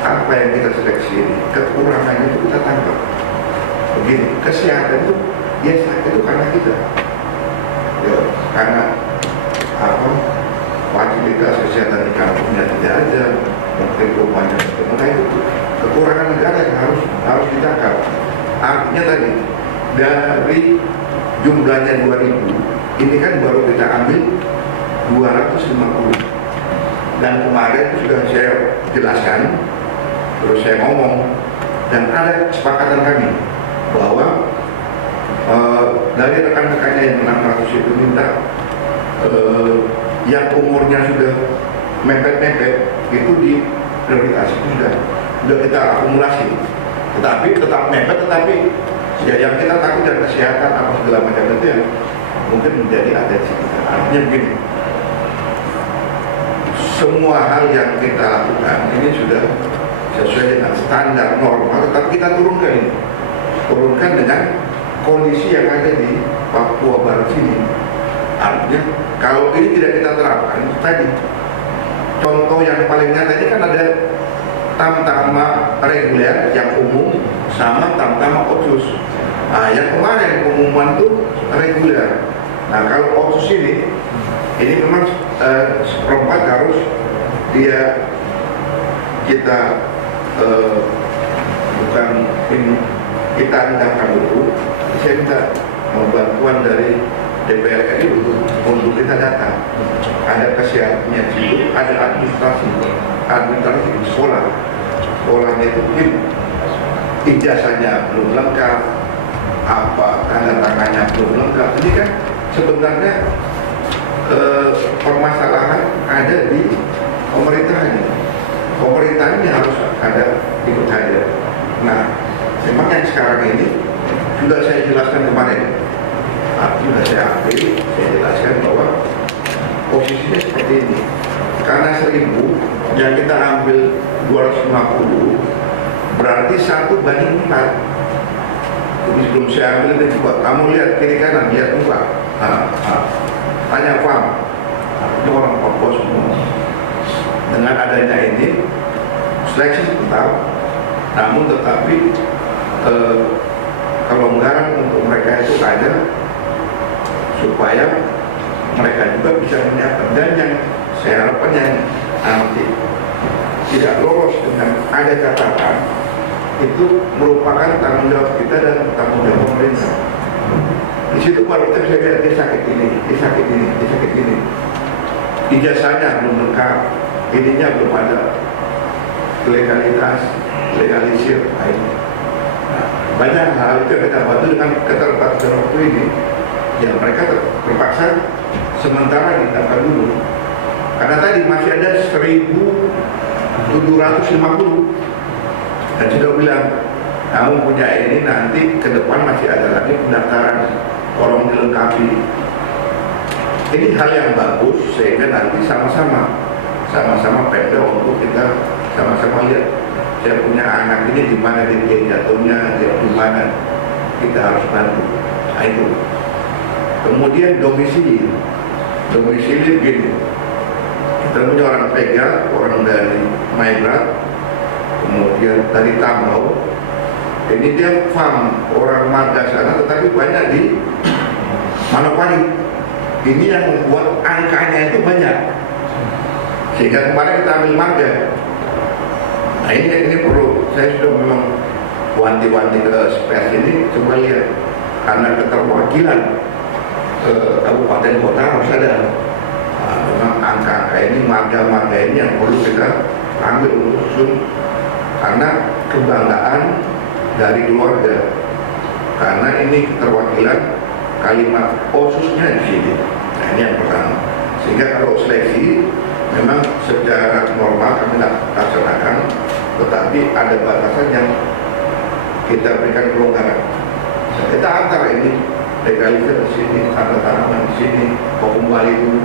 apa yang kita seleksi ini, kekurangannya itu kita tangkap. Begini, kesehatan itu biasa, itu karena kita ya, karena fasilitas kesehatan di kampungnya tidak ada, mungkin rumahnya itu kekurangan negara yang harus ditangkap. Artinya tadi dari jumlahnya 2000, ini kan baru kita ambil 250. Dan kemarin sudah saya jelaskan, terus saya ngomong, dan ada kesepakatan kami bahwa dari rekan-rekannya yang 600 itu minta yang umurnya sudah mepet-mepet itu di prioritas, itu sudah kita akumulasi. Tetapi tetap mepet, tetapi ya yang kita takut dari kesehatan apa segala macam itu yang mungkin menjadi atensi kita. Artinya begini, semua hal yang kita lakukan ini sudah sesuai dengan standar normal, tetapi kita turunkan ini turunkan dengan kondisi yang ada di Papua Barat sini. Artinya kalau ini tidak kita terapkan tadi, contoh yang paling nyata ini kan ada tamtama reguler yang umum sama tamtama otsus. Nah, yang kemarin pengumuman itu reguler. Nah, kalau otsus ini memang seperempat harus kita bukan ini kita hendakkan dulu. Saya minta bantuan dari DPR RI untuk kita datang. Ada kesehatan itu, ada administrasi di sekolah. Sekolahnya itu mungkin ijazahnya belum lengkap, apa tanda tangannya belum lengkap. Ini kan sebenarnya permasalahan ada di pemerintahan. Pemerintahan ini harus ada ikut hadir. Nah, memang yang sekarang ini sudah saya jelaskan kemarin. Sudah saya ambil, saya jelaskan bahwa posisinya seperti ini. Karena 1000 yang kita ambil 250, berarti 1:4. Jadi sebelum saya ambil itu juga, kamu lihat kiri kanan, lihat muka. Tanya paham. Itu orang Papua semua. Dengan adanya ini, seleksi sebentar, namun tetapi kelonggaran untuk mereka itu ada supaya mereka juga bisa menyiapkan. Dan yang saya harapkan yang nanti tidak lolos dengan ada catatan itu merupakan tanggung jawab kita dan tanggung jawab pemerintah. Di situ baru kita bisa lihat dia sakit ini, dia sakit ini, dia sakit ini. Ijazahnya belum lengkap, ininya belum ada legalitas, legalisir. Nah, banyak hal itu yang kita bantu dengan keterbatasan waktu ini. Ya mereka terpaksa sementara ditambah dulu. Karena tadi masih ada 1.750 dan sudah bilang, kamu punya ini nanti ke depan masih ada lagi pendaftaran, tolong dilengkapi. Ini hal yang bagus sehingga nanti sama-sama Pemda untuk kita sama-sama lihat saya punya anak ini di mana dia jatuhnya, dia di mana kita harus bantu. Nah, itu. Kemudian domisili begini. Kita punya orang Pega, orang dari Maibrat, kemudian dari Tambau. Ini dia farm orang marga sana, tetapi banyak di Manokwari. Ini yang membuat angkanya itu banyak. Sehingga kemarin kita ambil marga. Nah ini perlu, saya sudah memang wanti-wanti ke spes ini, coba lihat. Karena keterwakilan kabupaten kota harus ada. Nah, memang angka ini marga-marga ini yang perlu kita ambil untuk susun. Karena kebanggaan dari keluarga. Karena ini keterwakilan kalimat khususnya di sini. Nah, ini yang pertama. Sehingga kalau seleksi memang secara normal kami laksanakan, tetapi ada batasan yang kita berikan kelonggaran. Kita antar ini legalisir di sini, tanda tanaman di sini, mau kembali dulu.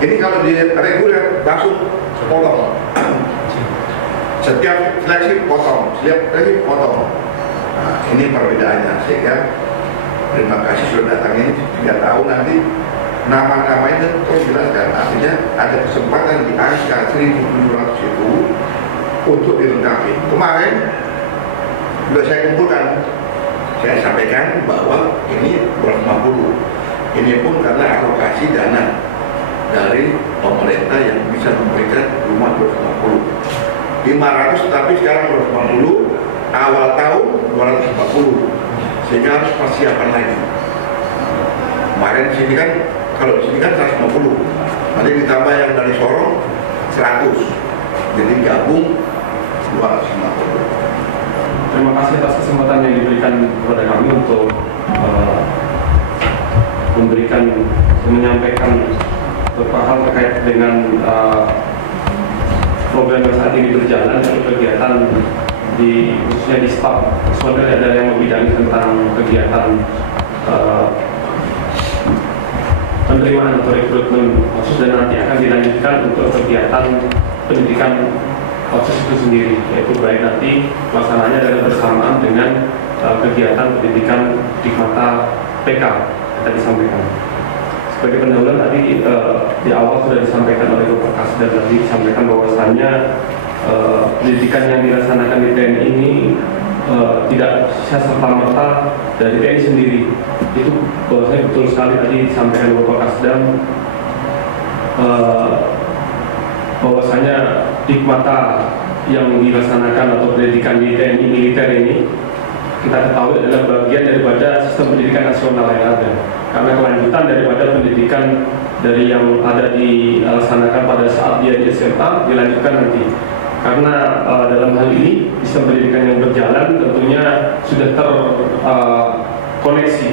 Ini kalau di reguler langsung potong. Setiap seleksi potong, setiap seleksi potong. Nah, ini perbedaannya. Sehingga terima kasih sudah datang ini 3 tahun nanti nama-nama itu terus jelaskan. Artinya ada kesempatan di angka 1.700 itu untuk dilengkapi. Kemarin sudah saya kumpulkan, saya sampaikan bahwa ini 250. Ini pun karena alokasi dana dari pemerintah yang bisa memberikan rumah 250. 500 tapi sekarang 250, awal tahun 240. Sehingga harus persiapan lagi. Kemarin di sini kan, kalau di sini kan 150, nanti ditambah yang dari Sorong 100, jadi gabung 250. Terima kasih atas kesempatan yang diberikan kepada kami untuk menyampaikan beberapa hal terkait dengan program yang saat ini berjalan untuk kegiatan khususnya di staf. Sebenarnya ada yang membidangi tentang kegiatan penerimaan atau rekrutmen khusus, dan nanti akan dilanjutkan untuk kegiatan pendidikan proses itu sendiri, yaitu baik nanti pelaksananya adalah bersamaan dengan kegiatan pendidikan Dikmata PK kita disampaikan. Sebagai pendahuluan tadi di awal sudah disampaikan oleh Bapak Kasda, tadi disampaikan bahwasannya pendidikan yang dilaksanakan di TNI ini tidak serta-merta dari TNI sendiri. Itu bahwasanya betul sekali tadi disampaikan Bapak Kasdam bahwasanya Dikmata yang dilaksanakan atau pendidikan di TNI militer ini kita ketahui adalah bagian daripada sistem pendidikan nasional yang ada, karena kelanjutan daripada pendidikan dari yang ada dilaksanakan pada saat dia di SMA dilanjutkan nanti. Karena dalam hal ini sistem pendidikan yang berjalan tentunya sudah terkoneksi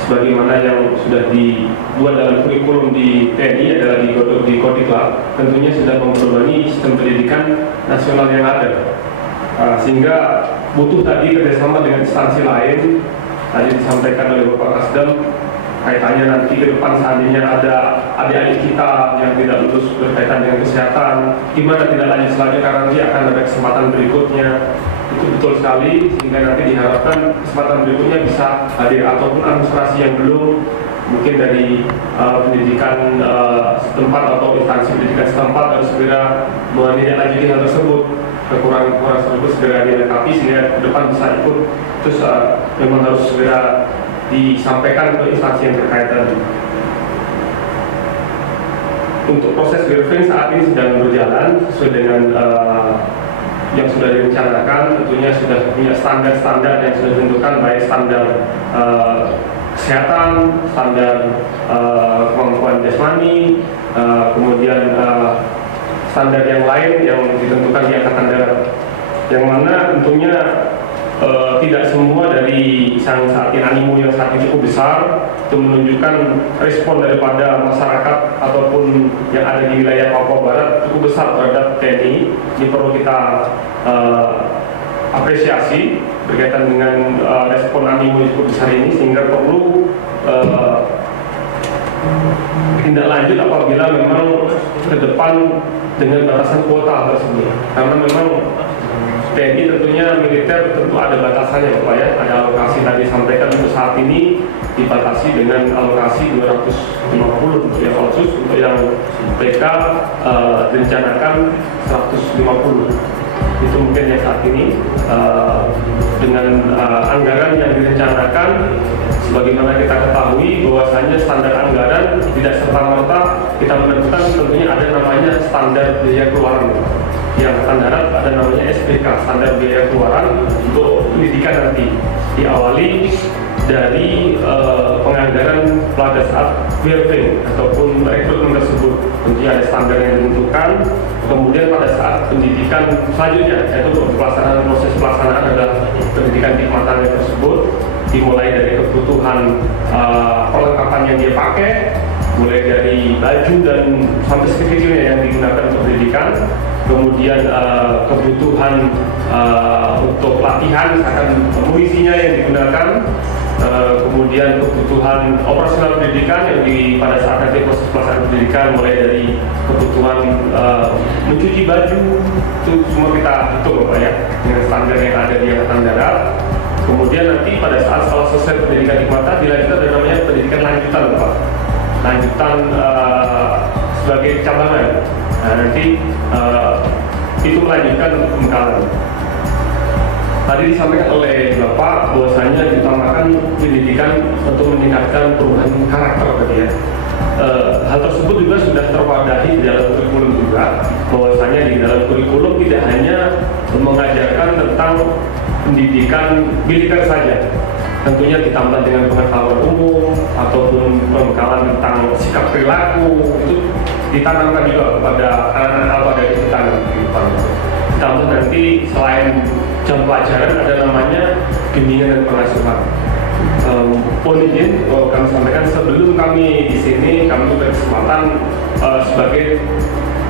sebagaimana yang sudah dibuat dalam kurikulum di TNI adalah di Kodiklat, tentunya sudah memperbarui sistem pendidikan nasional yang ada. Sehingga butuh tadi kerjasama dengan instansi lain. Tadi disampaikan oleh Bapak Kasdam kaitannya nanti ke depan seandainya ada adik-adik kita yang tidak lulus berkaitan dengan kesehatan, gimana tidak lanjut selanjutnya karena dia akan ada kesempatan berikutnya. Itu betul sekali, sehingga nanti diharapkan kesempatan berikutnya bisa hadir, ataupun administrasi yang belum mungkin dari pendidikan setempat atau instansi pendidikan setempat harus segera menindaklanjuti hal tersebut, kekurangan tersebut segera dilengkapi sehingga ke depan bisa ikut. Terus memang harus segera disampaikan ke instansi yang terkait tadi. Untuk proses briefing saat ini sedang berjalan sesuai dengan yang sudah direncanakan. Tentunya sudah punya standar-standar yang sudah ditentukan, baik standar kesehatan, standar kemampuan jasmani, kemudian standar yang lain yang ditentukan di Angkatan Darat, yang mana tentunya tidak semua dari saat ini animo yang saat ini cukup besar itu menunjukkan respon daripada masyarakat ataupun yang ada di wilayah Papua Barat cukup besar terhadap TNI. Ini perlu kita apresiasi berkaitan dengan respon animo yang cukup besar ini, sehingga perlu tindak lanjut apabila memang ke depan dengan batasan kuota tersebut, karena memang TNI tentunya militer tentu ada batasannya Bapak ya, ada alokasi tadi sampaikan untuk saat ini dibatasi dengan alokasi 250 untuk yang otsus, untuk yang PK direncanakan 150. Itu mungkin yang saat ini dengan anggaran yang direncanakan, sebagaimana kita ketahui bahwasanya standar anggaran tidak serta-merta kita menentukan, tentunya ada namanya standar biaya keluaran. Yang Angkatan Darat ada namanya SPK, standar biaya keluaran untuk pendidikan nanti, diawali dari penganggaran pada saat briefing ataupun rekrutmen tersebut. Tentunya ada standar yang ditentukan. Kemudian pada saat pendidikan selanjutnya, yaitu pelaksanaan proses pelaksanaan adalah pendidikan Dikmata tersebut, dimulai dari kebutuhan perlengkapan yang dia pakai, mulai dari baju dan sampai sekecil-kecilnya yang digunakan untuk pendidikan. Kemudian kebutuhan untuk latihan, misalkan munisinya yang digunakan, kemudian kebutuhan operasional pendidikan yang pada saat nanti proses pelaksanaan pendidikan, mulai dari kebutuhan mencuci baju, itu semua kita hitung Bapak ya, dengan standar yang ada di Angkatan Darat. Kemudian nanti pada saat setelah selesai pendidikan Dikmata, dilanjutkan ada namanya pendidikan lanjutan Bapak, lanjutan sebagai cabangan. Nah, nanti itu melanjutkan pembekalan. Tadi disampaikan oleh Bapak bahwasanya diutamakan pendidikan untuk meningkatkan perubahan karakter tadi ya. Hal tersebut juga sudah terwadahi di dalam kurikulum juga, bahwasanya di dalam kurikulum tidak hanya mengajarkan tentang pendidikan militer saja, tentunya ditambah dengan pengetahuan umum ataupun pembekalan tentang sikap perilaku, itu ditanamkan juga kepada anak-anak atau adik kita nanti. Ditambah nanti selain jam pelajaran ada namanya bimbingan dan pengasuhan. Mohon izin kami sampaikan sebelum kami di sini, kami berkesempatan sebagai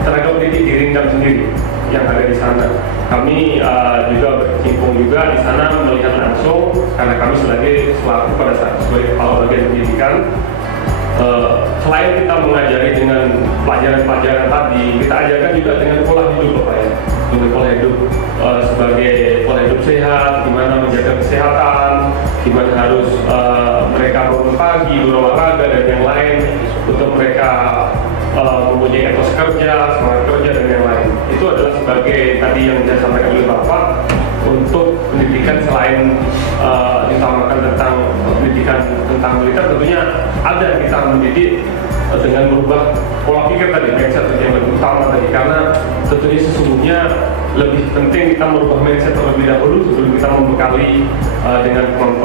tenaga pendidik di Rindam sendiri yang ada di sana. Kami juga berkecimpung juga di sana melihat langsung, karena kami selaku pada saat sebagai kepala bagian pendidikan. Selain kita mengajari dengan pelajaran-pelajaran tadi, kita ajarkan juga dengan pola hidup Bapak ya, dengan pola hidup sebagai pola hidup sehat, gimana menjaga kesehatan, di mana harus mereka bangun pagi, berolahraga dan yang lain, untuk mereka mempunyai etos kerja, semangat kerja dan yang lain. Itu adalah sebagai tadi yang saya sampaikan oleh Bapak, untuk pendidikan selain ditambahkan tentang pendidikan tentang militer, tentunya ada kita mendidik dengan merubah pola pikir tadi, mindset yang lebih utama tadi, karena tentunya sesungguhnya lebih penting kita merubah mindset terlebih dahulu sebelum kita membekali dengan kemampuan